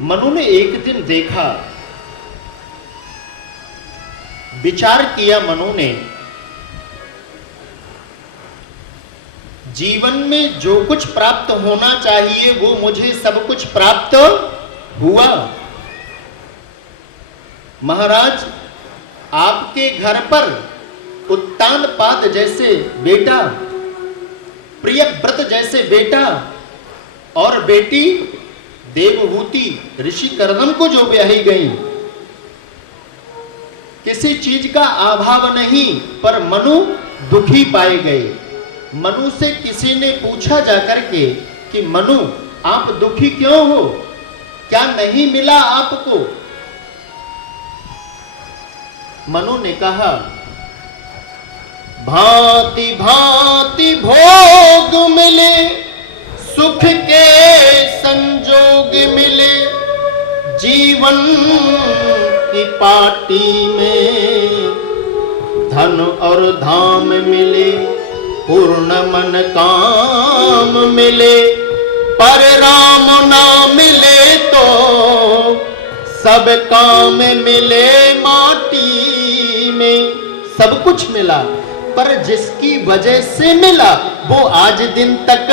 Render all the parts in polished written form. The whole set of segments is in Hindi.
मनु ने एक दिन देखा, विचार किया मनु ने, जीवन में जो कुछ प्राप्त होना चाहिए वो मुझे सब कुछ प्राप्त हुआ। महाराज, आपके घर पर उत्तानपाद जैसे बेटा, प्रियव्रत जैसे बेटा और बेटी देवहूति ऋषि कर्दम को जो ब्याही गई, किसी चीज का अभाव नहीं, पर मनु दुखी पाए गए। मनु से किसी ने पूछा जाकर के कि मनु, आप दुखी क्यों हो, क्या नहीं मिला आपको? मनु ने कहा, भांति भांति भोग मिले, सुख के संजोग मिले, जीवन की पार्टी में धन और धाम मिले, पूर्ण मन काम मिले, पर राम ना मिले तो सब काम मिले माटी में। सब कुछ मिला, पर जिसकी वजह से मिला वो आज दिन तक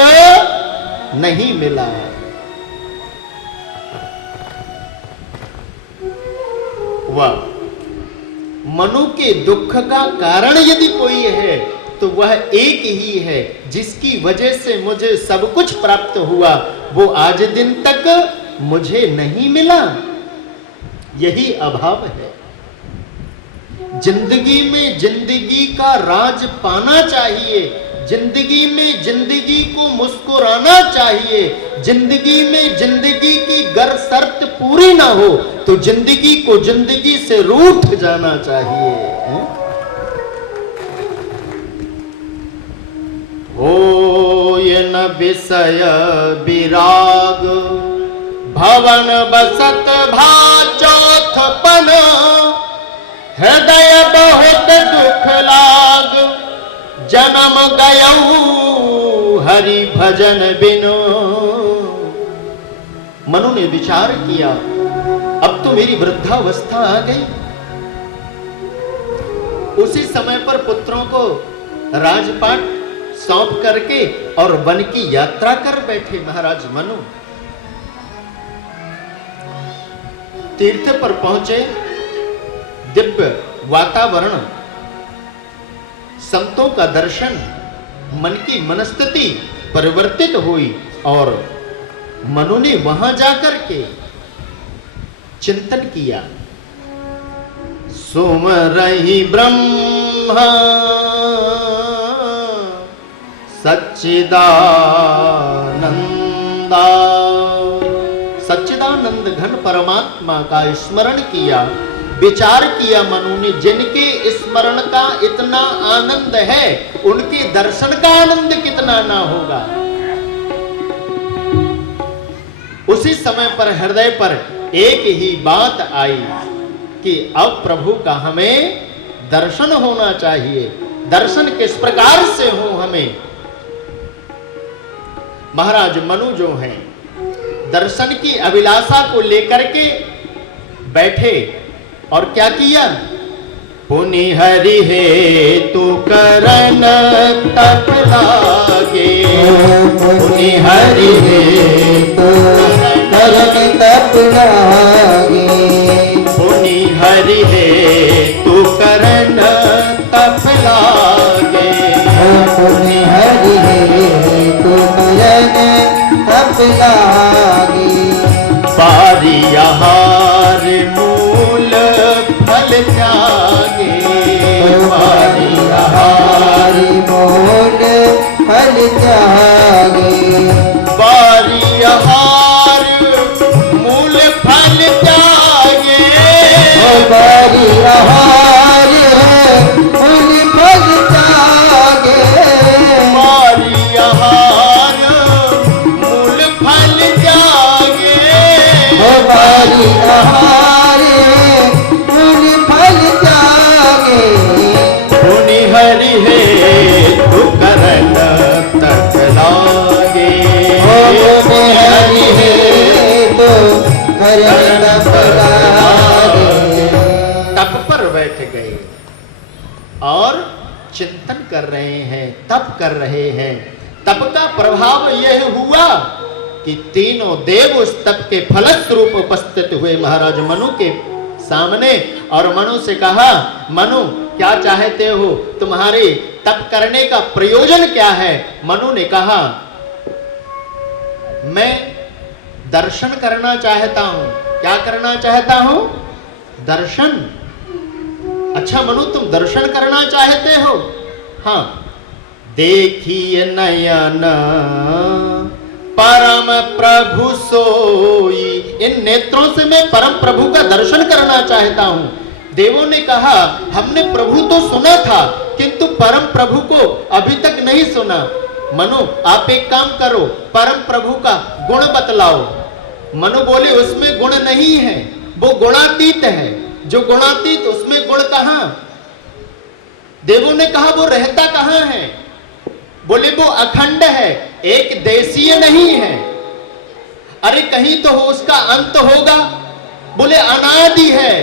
नहीं मिला। वाह! मनु के दुख का कारण यदि कोई है तो वह एक ही है, जिसकी वजह से मुझे सब कुछ प्राप्त हुआ, वो आज दिन तक मुझे नहीं मिला। यही अभाव है। जिंदगी में जिंदगी का राज पाना चाहिए, जिंदगी में जिंदगी को मुस्कुराना चाहिए, जिंदगी में जिंदगी की गर शर्त पूरी ना हो तो जिंदगी को जिंदगी से रूठ जाना चाहिए। हो ये न विषय विराग, भवन बसत भा चौथपन, हृदय बहुत दुख लाग, जन्म गयऊ हरि भजन बिनु। मनु ने विचार किया, अब तो मेरी वृद्धावस्था आ गई। उसी समय पर पुत्रों को राजपाट सौंप करके और वन की यात्रा कर बैठे महाराज मनु। तीर्थ पर पहुंचे, दिव्य वातावरण, संतों का दर्शन, मन की मनस्थिति परिवर्तित हुई और मनु ने वहां जाकर के चिंतन किया। सुमरहि ब्रह्मा सच्चिदानंदा, सच्चिदानंद घन परमात्मा का स्मरण किया। विचार किया मनु ने, जिनके स्मरण का इतना आनंद है उनके दर्शन का आनंद कितना ना होगा। उसी समय पर हृदय पर एक ही बात आई कि अब प्रभु का हमें दर्शन होना चाहिए। दर्शन किस प्रकार से हो हमें? महाराज मनु जो हैं, दर्शन की अभिलाषा को लेकर के बैठे और क्या किया? पुनि हरि हे तू करन तप लागे, पुनि हरि हे तू करन तप लागे, पुनि हरि हे तू करन तप लागे, पुनि हरि हे तू करन तप लागे। पारी आहार मूल फल त्यागे, पारी आहार मूल फल त्यागे, पारी आहार मूल फल त्यागे, पारी आहार मूल फल त्यागे, पारी आहार मूल फल त्यागे, पारी आहार मूल फल त्यागे। पुनि हरि हे तू करन तप लागे, पुनि हरि हे तू तप पर बैठ गए और चिंतन कर रहे हैं, तप कर रहे हैं। तप का प्रभाव यह हुआ कि तीनों देव उस तप के फलस्वरूप उपस्थित हुए महाराज मनु के सामने और मनु से कहा, मनु क्या चाहते हो, तुम्हारे तप करने का प्रयोजन क्या है? मनु ने कहा, मैं दर्शन करना चाहता हूं। क्या करना चाहता हूं? दर्शन। अच्छा मनु, तुम दर्शन करना चाहते हो? हाँ। देखिए नयन परम प्रभु सोई, इन नेत्रों से मैं परम प्रभु का दर्शन करना चाहता हूं। देवों ने कहा, हमने प्रभु तो सुना था किंतु परम प्रभु को अभी तक नहीं सुना। मनु आप एक काम करो, परम प्रभु का गुण बतलाओ। मनु बोले, उसमें गुण नहीं है, वो गुणातीत है। जो गुणातीत, उसमें गुण कहां? देवों ने कहा, वो रहता कहां है? बोले, वो अखंड है, एक देशीय नहीं है। अरे कहीं तो उसका अंत होगा। बोले, अनादि है,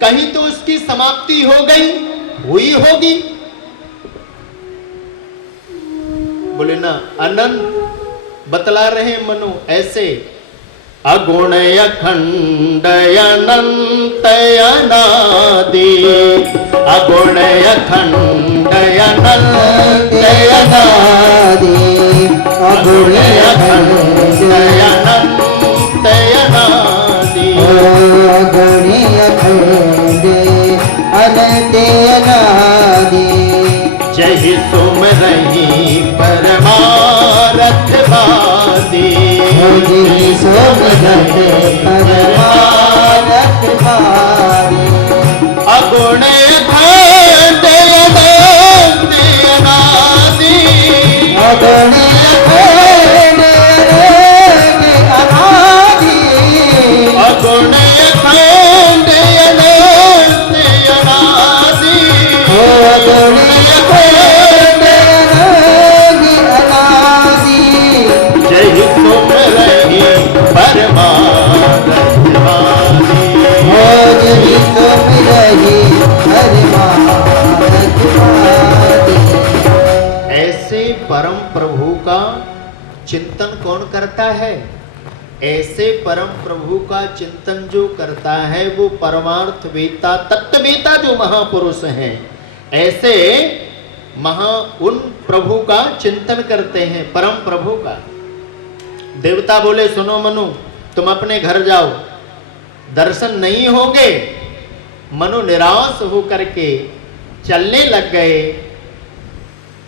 कहीं तो उसकी समाप्ति हो गई, हुई होगी। बोले ना, अनंत बतला रहे मनु ऐसे, अगुण अखंड अनंत अनादि, अगुण अखंड अनंत अनादि, अगुण अखंड अनंत अनादि, अगुण अखंड अनंत अनादि, जहि सुमरहि परमारथ वादी, जहि सुमरहि परमारथ वादी, अगुण अखंड अनंत अनादि, अगुण अखंड अनादि, अगुण अखंड अनंत अनादि, अगुण ऐसे परम प्रभु का चिंतन कौन करता है? ऐसे परम प्रभु का चिंतन जो करता है वो परमार्थ वेता, तत्ववेता जो महापुरुष हैं, ऐसे उन प्रभु का चिंतन करते हैं, परम प्रभु का। देवता बोले, सुनो मनु, तुम अपने घर जाओ, दर्शन नहीं होंगे। मनु निराश होकर के चलने लग गए।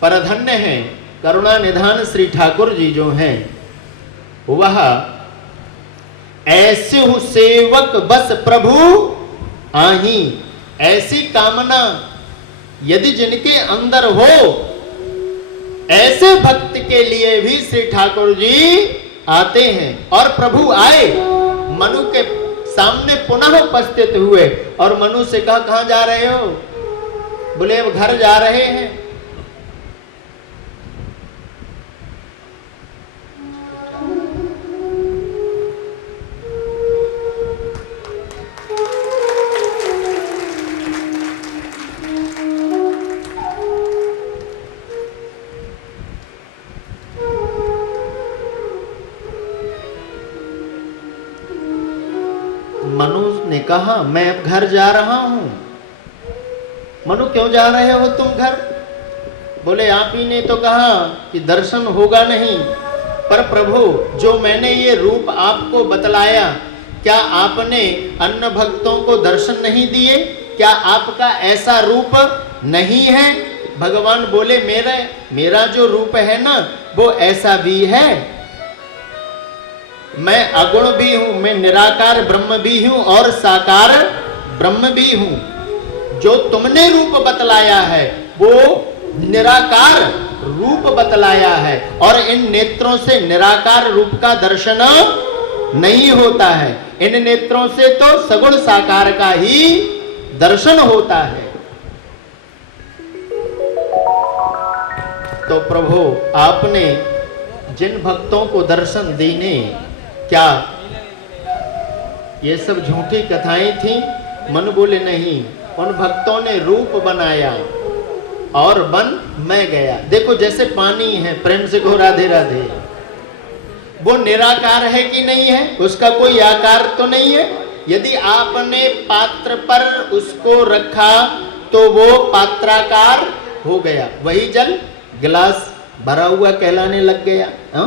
पर धन्य है करुणा निधान श्री ठाकुर जी जो हैं, वह ऐसे हु सेवक बस प्रभु आही। ऐसी कामना यदि जिनके अंदर हो, ऐसे भक्त के लिए भी श्री ठाकुर जी आते हैं। और प्रभु आए, मनु के सामने पुनः उपस्थित हुए और मनु से कहा, कहां जा रहे हो? बोले, अब घर जा रहे हैं। मनु ने कहा, मैं अब घर जा रहा हूं। मनु, क्यों जा रहे हो तुम घर? बोले, आप ही ने तो कहा कि दर्शन होगा नहीं। पर प्रभु, जो मैंने ये रूप आपको बतलाया, क्या आपने अन्य भक्तों को दर्शन नहीं दिए? क्या आपका ऐसा रूप नहीं है? भगवान बोले, मेरा जो रूप है ना, वो ऐसा भी है। मैं अगुण भी हूं, मैं निराकार ब्रह्म भी हूं और साकार ब्रह्म भी हूं। जो तुमने रूप बतलाया है वो निराकार रूप बतलाया है, और इन नेत्रों से निराकार रूप का दर्शन नहीं होता है। इन नेत्रों से तो सगुण साकार का ही दर्शन होता है। तो प्रभु, आपने जिन भक्तों को दर्शन देने, क्या ये सब झूठी कथाएं थी। मनु बोले नहीं, उन भक्तों ने रूप बनाया और बन मैं गया। देखो जैसे पानी है, प्रेम से कहो राधे राधे, वो निराकार है कि नहीं है? उसका कोई आकार तो नहीं है। यदि आपने पात्र पर उसको रखा तो वो पात्राकार हो गया, वही जल गिलास भरा हुआ कहलाने लग गया। हा?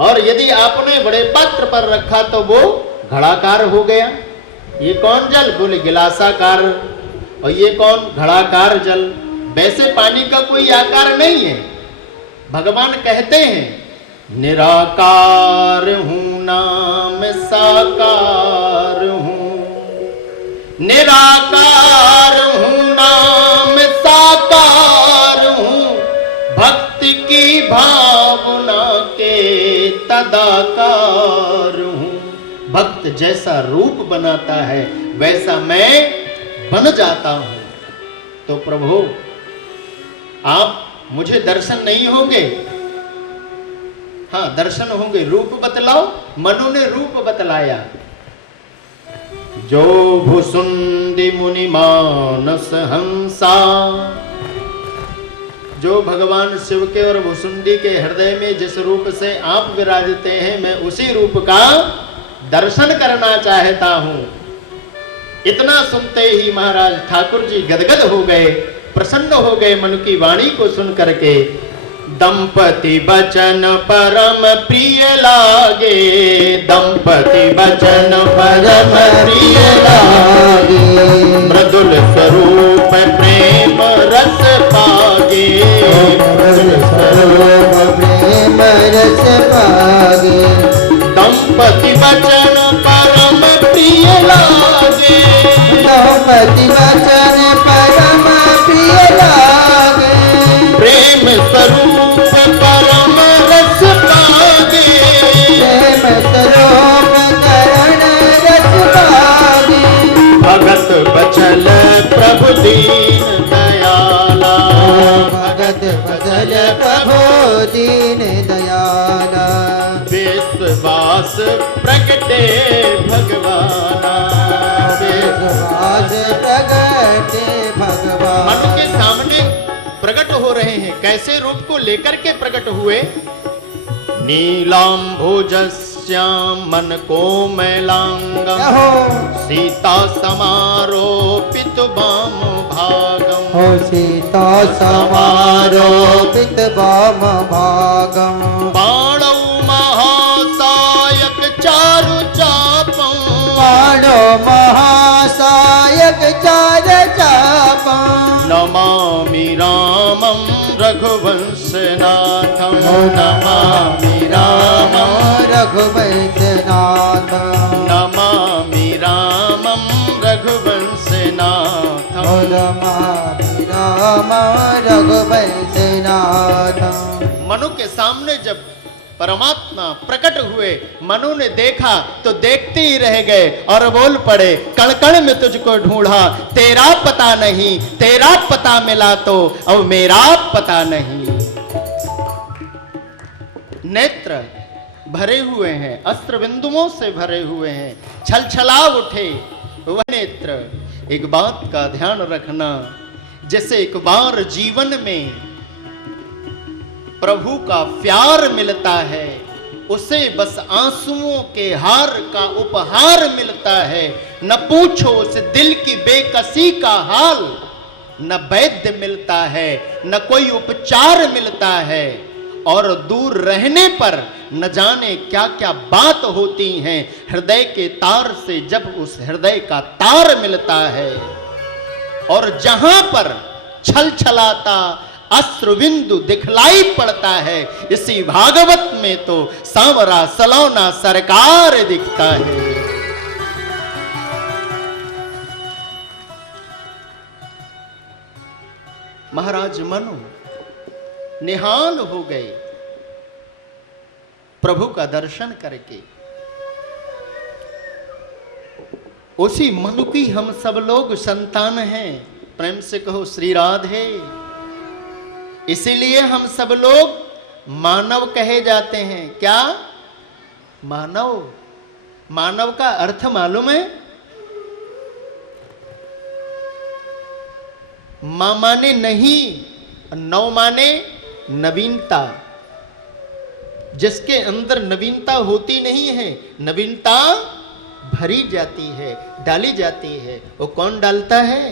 और यदि आपने बड़े पात्र पर रखा तो वो घड़ाकार हो गया। ये कौन जल? बोले गिलासाकार। और ये कौन? घड़ाकार जल। वैसे पानी का कोई आकार नहीं है। भगवान कहते हैं निराकार हूं नाम साकार हूं, निराकार हूं नाम साकार हूं, भक्ति की भावना के तदाकार हूं। भक्त जैसा रूप बनाता है वैसा मैं बन जाता हूं। तो प्रभु आप मुझे दर्शन नहीं होंगे? हाँ दर्शन होंगे। रूप बतलाओ। मनु ने रूप बतलाया। जो भुसुंडी मुनि मानस हंसा, जो भगवान शिव के और भुसुंडी के हृदय में जिस रूप से आप विराजते हैं, मैं उसी रूप का दर्शन करना चाहता हूं। इतना सुनते ही महाराज ठाकुर जी गदगद हो गए, प्रसन्न हो गए मनु की वाणी को सुन करके। दंपति बचन परम प्रिय लागे, दंपति बचन परम प्रिय लागे, मृदुल स्वरूप प्रेम रस पागे, मृदुल स्वरूप प्रेम रस पागे। दंपति बचन परम प्रिय लागे, दंपति बचन परम प्रिय लागे, प्रेम स्वरूप परम रस पागे, प्रेम स्वरूप करण रस पागे। भगत बचल प्रभु दीन दयाला, भगत बचल प्रभु दीन दयाला, विश्वास प्रगटे भगवाना, विश्वास प्रगटे भगवान। मनु के सामने प्रकट हो रहे हैं। कैसे रूप को लेकर के प्रकट हुए? नीलांभुजस्याम मन कोमलांगम, सीता समारोपित वाम भागम, सीता समारोपित वाम भागम, बाणौ महासायक चारु चापम, बाणौ महासायक चार चापम, नमामि रामं रघुवंशनाथं, नमामि रामं रघुवंशनाथं, नमामि रामं रघुवंशनाथं, नमामि रामं रघुवंशनाथं। मनु के सामने जब परमात्मा प्रकट हुए, मनु ने देखा तो देखते ही रह गए और बोल पड़े, कण कण में तुझको ढूंढा, तेरा पता नहीं, तेरा पता मिला तो अब मेरा पता नहीं। नेत्र भरे हुए हैं, अस्त्र बिंदुओं से भरे हुए हैं, छलछला उठे वह नेत्र। एक बात का ध्यान रखना, जैसे एक बार जीवन में प्रभु का प्यार मिलता है, उसे बस आंसुओं के हार का उपहार मिलता है। न पूछो उस दिल की बेकसी का हाल, न वैद्य मिलता है, न कोई उपचार मिलता है। और दूर रहने पर न जाने क्या क्या बात होती हैं। हृदय के तार से जब उस हृदय का तार मिलता है, और जहां पर छल छलाता अश्रुबिंदु दिखलाई पड़ता है, इसी भागवत में तो सांवरा सलौना सरकार दिखता है। महाराज मनु निहाल हो गए प्रभु का दर्शन करके। उसी मनु की हम सब लोग संतान हैं। प्रेम से कहो श्री राधे। इसीलिए हम सब लोग मानव कहे जाते हैं। क्या? मानव। मानव का अर्थ मालूम है? मा माने नहीं, नौ माने नवीनता। जिसके अंदर नवीनता होती नहीं है, नवीनता भरी जाती है, डाली जाती है। वो कौन डालता है?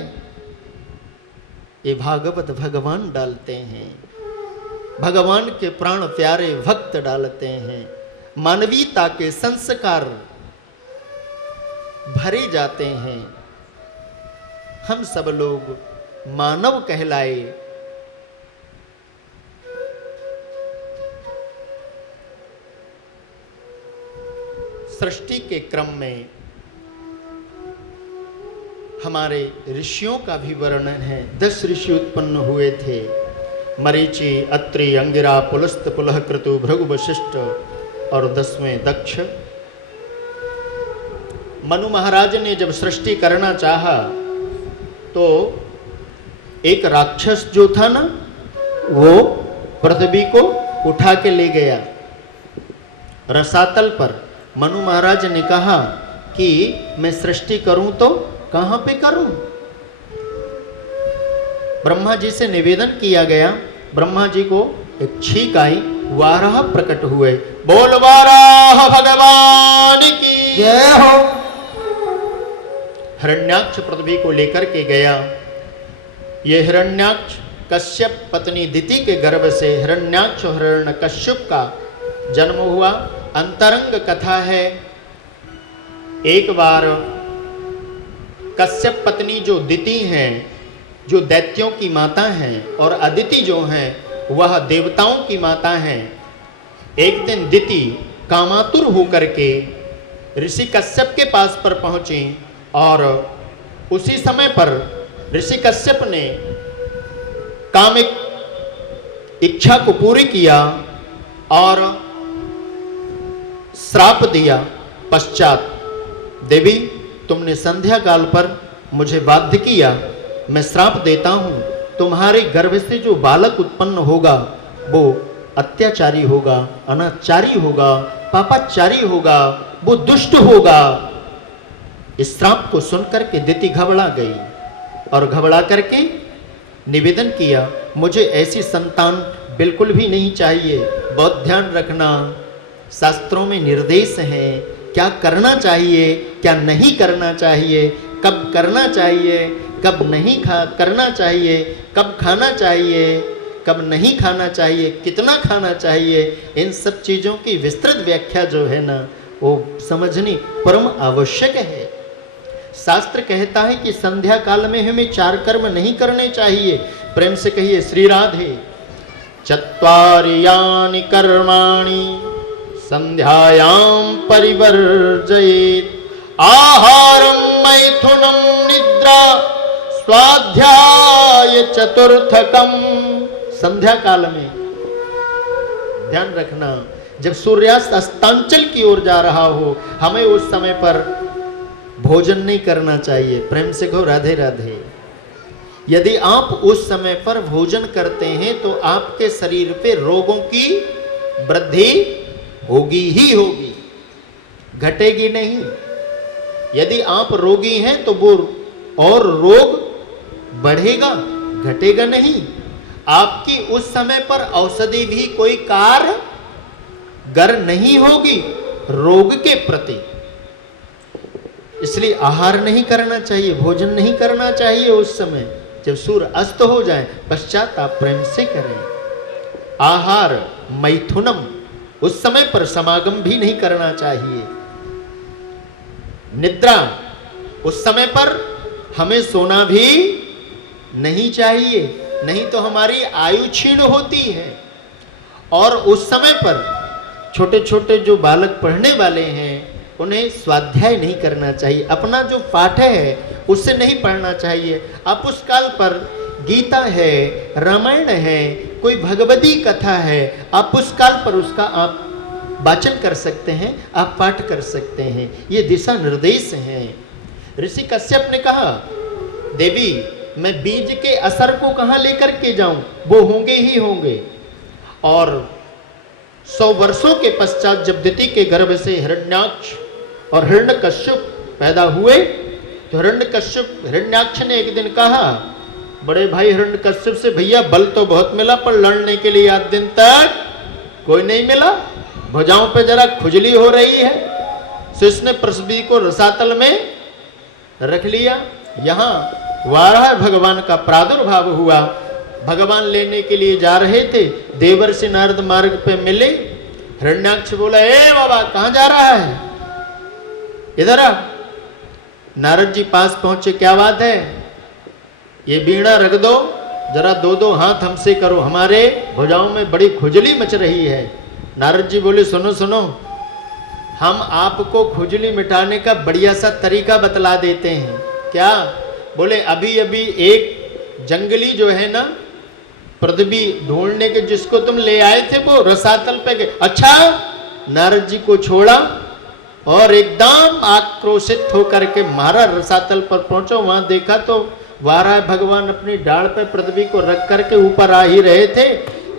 ये भागवत भगवान डालते हैं। भगवान के प्राण प्यारे भक्त डालते हैं। मानवीयता के संस्कार भरे जाते हैं। हम सब लोग मानव कहलाए। सृष्टि के क्रम में हमारे ऋषियों का भी वर्णन है। 10 ऋषि उत्पन्न हुए थे। मरीचि, अत्रि, अंगिरा, पुलस्त, पुलह, क्रतु, भृगु, वशिष्ठ और 10वें दक्ष। मनु महाराज ने जब सृष्टि करना चाहा तो एक राक्षस जो था ना, वो पृथ्वी को उठा के ले गया रसातल पर। मनु महाराज ने कहा कि मैं सृष्टि करूं तो कहां पे करूं? ब्रह्मा जी से निवेदन किया गया। ब्रह्मा जी को एक छींक आई, वाराह प्रकट हुए। बोल वाराह भगवान की जय हो। हिरण्याक्ष पृथ्वी को लेकर के गया। ये हिरण्याक्ष कश्यप पत्नी दिति के गर्भ से हिरण्याक्ष और हिरण्यकश्यप का जन्म हुआ। अंतरंग कथा है। एक बार कश्यप पत्नी जो दिति हैं, जो दैत्यों की माता हैं, और अदिति जो हैं वह देवताओं की माता हैं। एक दिन दिति कामातुर होकर के ऋषि कश्यप के पास पर पहुंची और उसी समय पर ऋषि कश्यप ने कामिक इच्छा को पूरी किया और श्राप दिया। पश्चात, देवी तुमने संध्या काल पर मुझे बाध्य किया, मैं श्राप देता हूं, तुम्हारे गर्भ से जो बालक उत्पन्न होगा वो अत्याचारी होगा, अनाचारी होगा, पापाचारी होगा, वो दुष्ट होगा। इस श्राप को सुनकर के दिति घबरा गई और घबरा करके निवेदन किया, मुझे ऐसी संतान बिल्कुल भी नहीं चाहिए। बहुत ध्यान रखना, शास्त्रों में निर्देश है क्या करना चाहिए, क्या नहीं करना चाहिए, कब करना चाहिए, कब नहीं करना चाहिए, कब खाना चाहिए, कब नहीं खाना चाहिए, कितना खाना चाहिए। इन सब चीज़ों की विस्तृत व्याख्या जो है ना, वो समझनी परम आवश्यक है। शास्त्र कहता है कि संध्या काल में हमें 4 कर्म नहीं करने चाहिए। प्रेम से कहिए श्री राधे। चत्वारि कर्माणि संध्यायां परिवर्जयेत्। आहारं मैथुनं निद्रा स्वाध्याय चतुर्थकम। संध्या काल में ध्यान रखना, जब सूर्यास्त अस्तांचल की ओर जा रहा हो, हमें उस समय पर भोजन नहीं करना चाहिए। प्रेम से कहो राधे राधे। यदि आप उस समय पर भोजन करते हैं तो आपके शरीर पे रोगों की वृद्धि होगी ही होगी, घटेगी नहीं। यदि आप रोगी हैं तो वो और रोग बढ़ेगा, घटेगा नहीं। आपकी उस समय पर औषधि भी कोई कारगर नहीं होगी रोग के प्रति। इसलिए आहार नहीं करना चाहिए, भोजन नहीं करना चाहिए उस समय। जब सूर्य अस्त हो जाए पश्चात आप प्रेम से करें। आहार मैथुनम, उस समय पर समागम भी नहीं करना चाहिए। निद्रा, उस समय पर हमें सोना भी नहीं चाहिए, नहीं तो हमारी आयु क्षीण होती है। और उस समय पर छोटे छोटे जो बालक पढ़ने वाले हैं उन्हें स्वाध्याय नहीं करना चाहिए। अपना जो पाठ है उससे नहीं पढ़ना चाहिए। आप उस काल पर गीता है, रामायण है, कोई भगवती कथा है, आप उस काल पर उसका आप वाचन कर सकते हैं, आप पाठ कर सकते हैं। ये दिशा निर्देश हैं। ऋषि कश्यप ने कहा, देवी मैं बीज के असर को कहां लेकर के जाऊं, वो होंगे ही होंगे। और 100 वर्षों के पश्चात जब दिति के गर्भ से हिरण्याक्ष और हिरण्यकश्यप पैदा हुए। तो हिरण्यकश्यप हिरण्याक्ष ने एक दिन कहा बड़े भाई हिरण्यकश्यप से, भैया बल तो बहुत मिला पर लड़ने के लिए आज दिन तक कोई नहीं मिला, भुजाओं पे जरा खुजली हो रही है। तो इसने पृथ्वी को रसातल में रख लिया। यहां वाराह भगवान का प्रादुर्भाव हुआ। भगवान लेने के लिए जा रहे थे, देवर्षि नारद मार्ग पे मिले। हिरण्याक्ष बोला, ए बाबा कहां जा रहा है, इधर आ। नारद जी पास पहुंचे, क्या बात है, ये वीणा रख दो, जरा दो दो हाथ हमसे करो, हमारे भुजाओं में बड़ी खुजली मच रही है। नारद जी बोले, सुनो सुनो, हम आपको खुजली मिटाने का बढ़िया सा तरीका बतला देते हैं। क्या? बोले अभी अभी एक जंगली जो है ना पृथ्वी ढूंढने के, जिसको तुम ले आए थे वो रसातल पे गए। अच्छा। नारद जी को छोड़ा और एकदम आक्रोशित होकर के मारा, रसातल पर पहुंचो, वहां देखा तो वाराह भगवान अपनी डाल पे पृथ्वी को रख करके ऊपर आ ही रहे थे।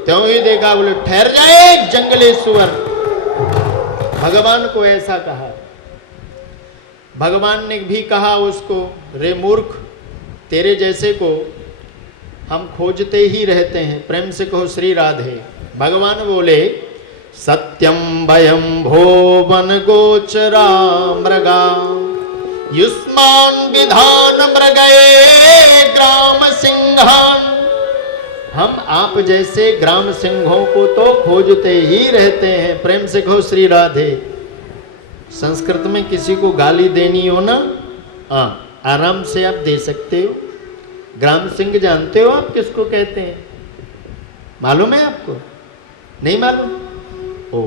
त्यों ही देखा, बोले ठहर जाए जंगली सुअर। भगवान को ऐसा कहा। भगवान ने भी कहा उसको, रे मूर्ख, तेरे जैसे को हम खोजते ही रहते हैं, प्रेम से कहो श्री राधे। भगवान बोले, सत्यम भयम भोवन गोचरा मृगा युष्मान विधान मृगये ग्राम सिंहान। हम आप जैसे ग्राम सिंहों को तो खोजते ही रहते हैं, प्रेम से कहो श्री राधे। संस्कृत में किसी को गाली देनी हो ना, आराम से आप दे सकते हो। ग्राम सिंह जानते हो आप किसको कहते हैं? मालूम है आपको? नहीं मालूम? ओ,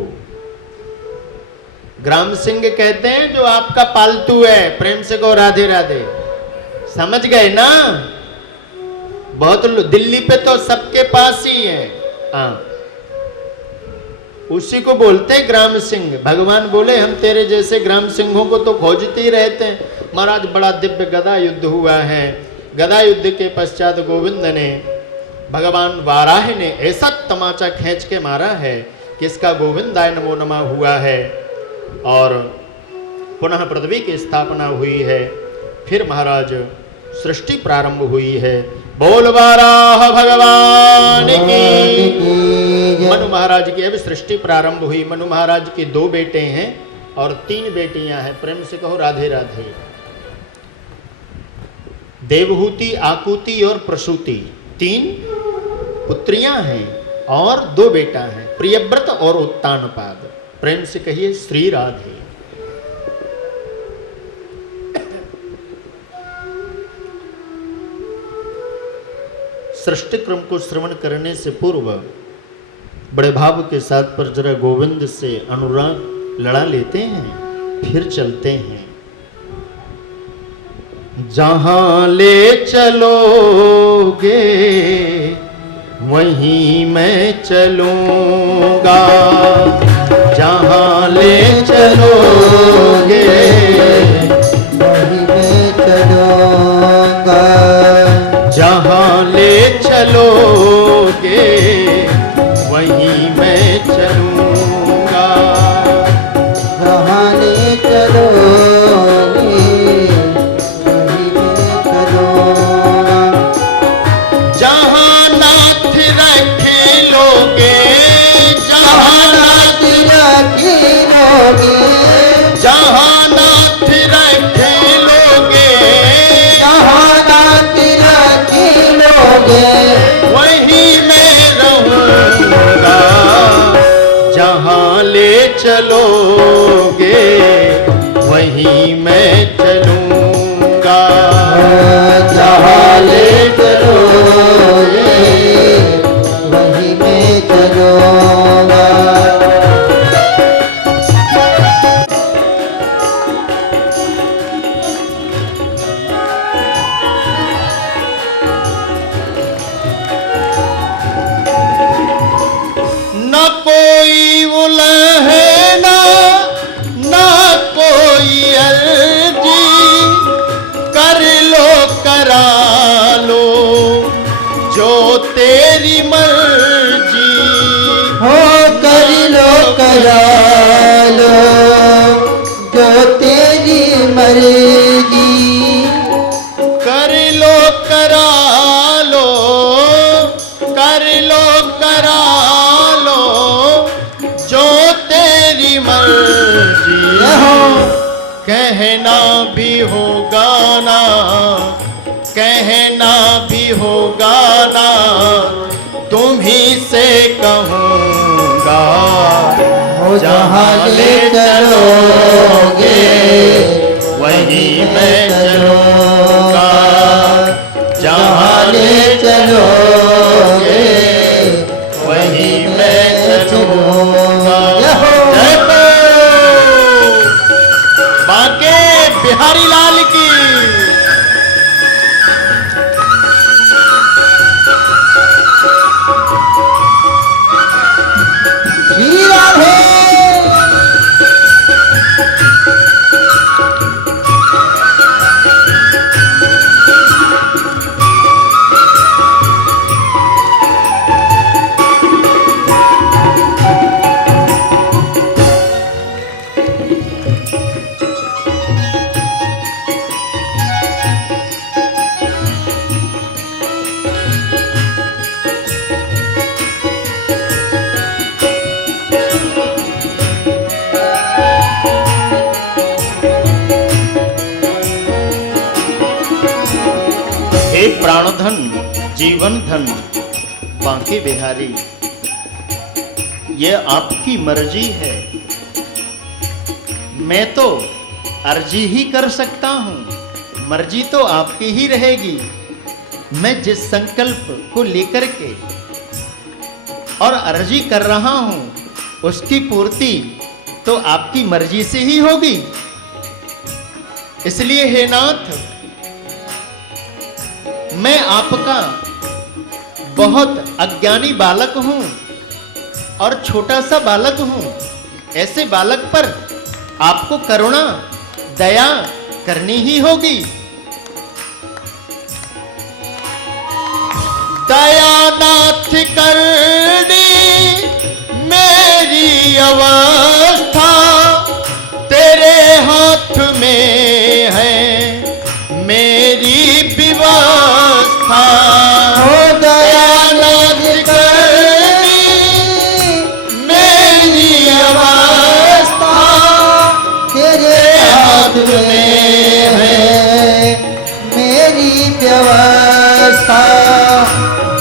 ग्राम सिंह कहते हैं जो आपका पालतू है, प्रेम से कहो राधे राधे। समझ गए ना? बहुत दिल्ली पे तो सबके पास ही है, उसी को बोलते हैं ग्राम सिंह। भगवान बोले, हम तेरे जैसे ग्राम सिंहों को तो खोजते ही रहते हैं। महाराज बड़ा दिव्य गदा युद्ध हुआ है। गदा युद्ध के पश्चात गोविंद ने, भगवान वाराह ने ऐसा तमाचा खींच के मारा है कि इसका गोविंदाय नमो नमः हुआ है और पुनः पृथ्वी की स्थापना हुई है। फिर महाराज सृष्टि प्रारंभ हुई है। बोल वाराह भगवान की। मनु महाराज की अब सृष्टि प्रारंभ हुई। मनु महाराज के 2 बेटे हैं और 3 बेटियां हैं, प्रेम से कहो राधे राधे। देवहूति, आकुति और प्रसूति 3 पुत्रियां हैं और 2 बेटा हैं, प्रियव्रत और उत्तानपाद। प्रेम से कहिए श्री राधे। सृष्टि क्रम को श्रवण करने से पूर्व बड़े भाव के साथ पर जरा गोविंद से अनुराग लड़ा लेते हैं, फिर चलते हैं। जहां ले चलोगे वहीं मैं चलूंगा, जहां ले चलोगे वहीं मैं चलूंगा, जहां ले चलोगे वहीं मैं चलूंगा, जहां ले चलोगे वहीं मैं चलूंगा, जहां नाथ रख लोगे, जहां नाथ रख लोगे, जहां नाथ रख लोगे, जहां नाथ रख लोगे वहीं मैं रहूंगा, जहां ले चलोगे वहीं मैं चलूंगा, जहां ले चलोगे वहीं मैं चलूंगा। न कोई उलहना, न कोई कहना भी होगा ना, कहना भी होगा ना, तुम्ही से कहूँगा। जहाँ ले चलोगे वहीं मैं चलूँगा, जहाँ ले चलोगे वहीं मैं चलूँगा। जय हो बांके बिहारी लाल की। हे प्राणधन जीवन धन बांके बिहारी, ये आपकी मर्जी है, मैं तो अर्जी ही कर सकता हूं, मर्जी तो आपकी ही रहेगी। मैं जिस संकल्प को लेकर के और अर्जी कर रहा हूं उसकी पूर्ति तो आपकी मर्जी से ही होगी। इसलिए हे नाथ, मैं आपका बहुत अज्ञानी बालक हूं और छोटा सा बालक हूं। ऐसे बालक पर आपको करुणा दया करनी ही होगी। दया नाथ करनी मेरी अवस्था, तेरे हाथ में है मेरी व्यवस्था। हो दयानाथ करनी मेरी अवस्था, तेरे हाथ में है मेरी व्यवस्था।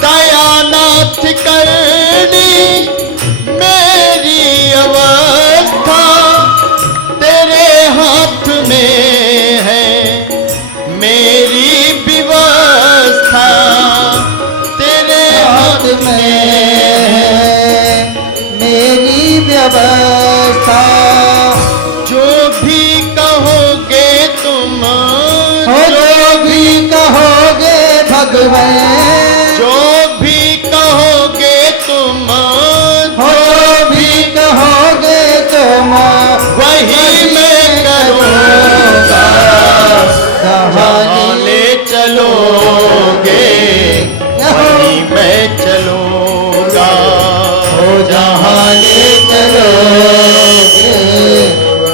दयानाथ करनी मेरी अवस्था, तेरे हाथ में है मेरी व्यवस्था। तेरे हाथ में है मेरी व्यवस्था। जो भी कहोगे तुम, हो जो भी कहोगे भगवान, जो भी कहोगे तुम, हो जो भी कहोगे तुम, वही मैं करूँगा। जहाँ ले चलोगे वहीं मैं चलूँगा। हो जहाँ ले चलोगे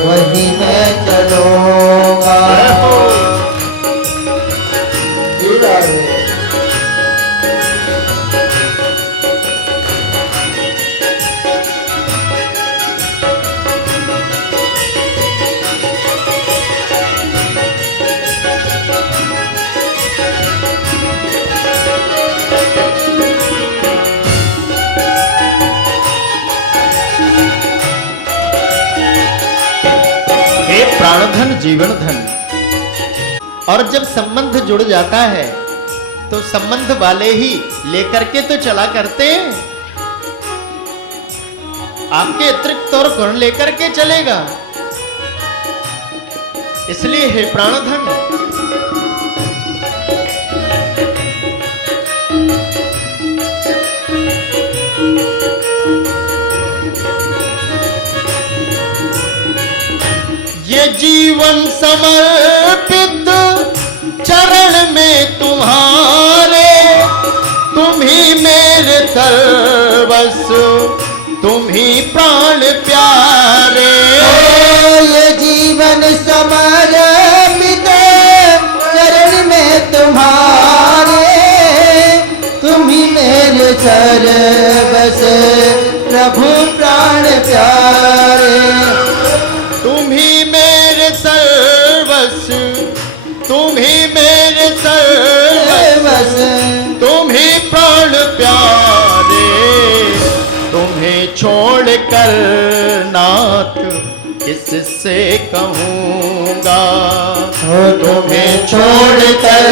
वहीं मैं चलूँगा। हे प्राणधन जीवन धन, और जब संबंध जुड़ जाता है तो संबंध वाले ही लेकर के तो चला करते हैं। आपके अतिरिक्त और कौन लेकर के चलेगा? इसलिए हे प्राणधन, ये जीवन समर्पित चरण में तुम्हारे, तुम ही मेरे सर्वस्व, तुम ही प्राण प्यारे। ये जीवन समर्पित चरण में तुम्हारे, तुम ही मेरे सर्वस्व, प्रभु प्राण प्यारे। तुम ही मेरे सर्वस्व, तुम ही मेरे सर्वस्व, तुम ही प्राण प्यारे, तुम्हें छोड़ कर नाथ किससे कहूँगा, तुम्हें छोड़ कर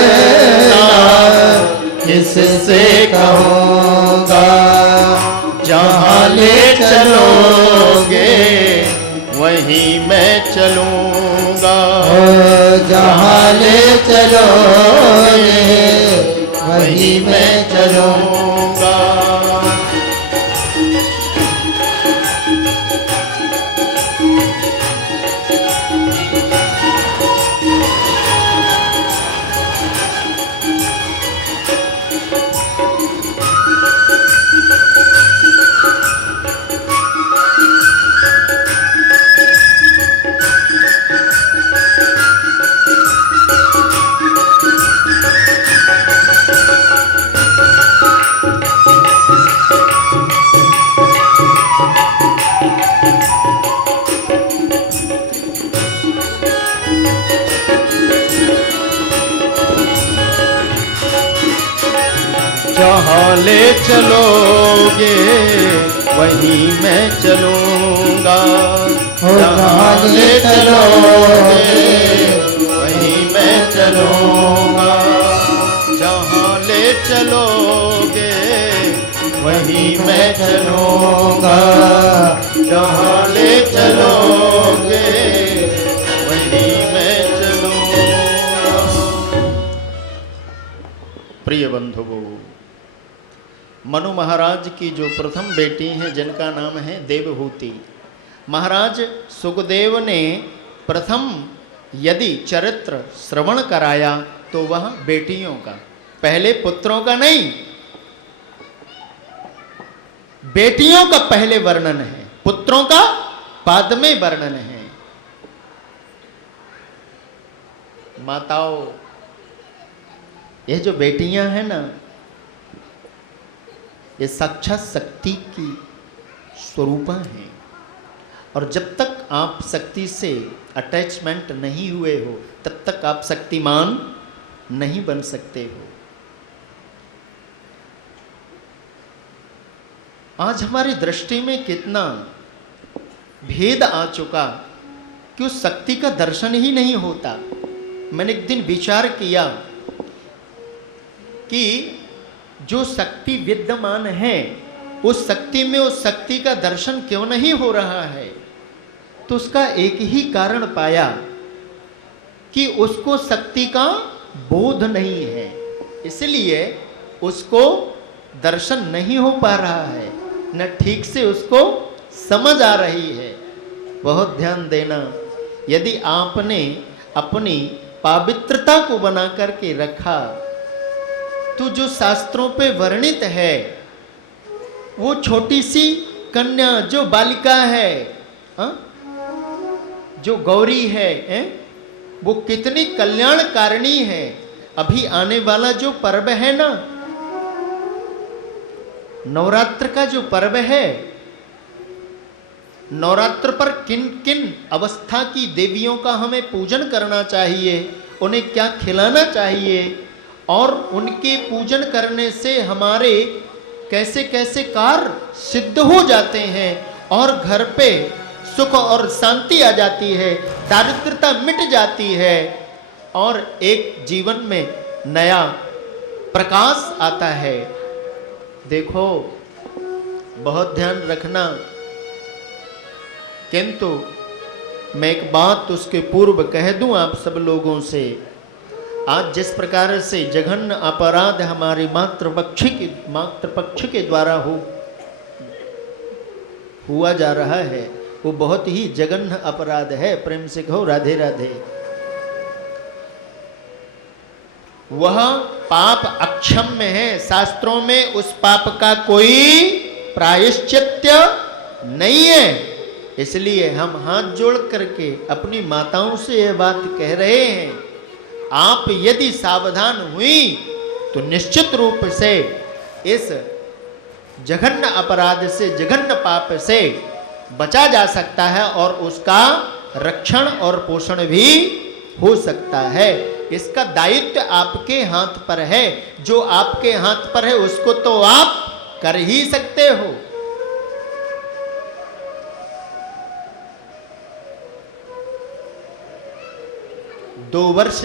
किससे कहूँगा। जहाँ ले चलोगे वहीं मैं चलूँगा, जहाँ ले चलोगे वहीं मैं चलूँगा। जहाँ ले चलोगे वहीं मैं चलूँगा, जहाँ ले चलोगे वहीं मैं चलूँगा, जहाँ ले चलोगे वहीं मैं चलूँगा, जहाँ ले चलोगे वहीं मैं चलूँगा। प्रिय बंधुओं, मनु महाराज की जो प्रथम बेटी हैं जिनका नाम है देवहूति, महाराज सुखदेव ने प्रथम यदि चरित्र श्रवण कराया तो वह बेटियों का, पहले पुत्रों का नहीं, बेटियों का पहले वर्णन है, पुत्रों का बाद में वर्णन है। माताओं, ये जो बेटियां हैं ना, ये साक्षात शक्ति की स्वरूपा हैं, और जब तक आप शक्ति से अटैचमेंट नहीं हुए हो तब तक आप शक्तिमान नहीं बन सकते हो। आज हमारी दृष्टि में कितना भेद आ चुका कि उस शक्ति का दर्शन ही नहीं होता। मैंने एक दिन विचार किया कि जो शक्ति विद्यमान है उस शक्ति में उस शक्ति का दर्शन क्यों नहीं हो रहा है, तो उसका एक ही कारण पाया कि उसको शक्ति का बोध नहीं है, इसलिए उसको दर्शन नहीं हो पा रहा है, न ठीक से उसको समझ आ रही है। बहुत ध्यान देना, यदि आपने अपनी पवित्रता को बना करके रखा तो जो शास्त्रों पे वर्णित है वो छोटी सी कन्या जो बालिका है, जो गौरी है, वो कितनी कल्याणकारिणी है। अभी आने वाला जो पर्व है ना, नवरात्र का जो पर्व है, नवरात्र पर किन किन अवस्था की देवियों का हमें पूजन करना चाहिए, उन्हें क्या खिलाना चाहिए, और उनके पूजन करने से हमारे कैसे कैसे कार्य सिद्ध हो जाते हैं और घर पे सुख और शांति आ जाती है, दारिद्रता मिट जाती है और एक जीवन में नया प्रकाश आता है। देखो, बहुत ध्यान रखना, किंतु मैं एक बात उसके पूर्व कह दूं आप सब लोगों से। आज जिस प्रकार से जघन्य अपराध हमारी मातृपक्ष के द्वारा हुआ जा रहा है, वो बहुत ही जघन्य अपराध है। प्रेम से कहो राधे राधे। वह पाप अक्षम्य है, शास्त्रों में उस पाप का कोई प्रायश्चित्त नहीं है। इसलिए हम हाथ जोड़ करके अपनी माताओं से यह बात कह रहे हैं, आप यदि सावधान हुई तो निश्चित रूप से इस जघन्य अपराध से, जघन्य पाप से बचा जा सकता है और उसका रक्षण और पोषण भी हो सकता है। इसका दायित्व आपके हाथ पर है। जो आपके हाथ पर है उसको तो आप कर ही सकते हो। दो वर्ष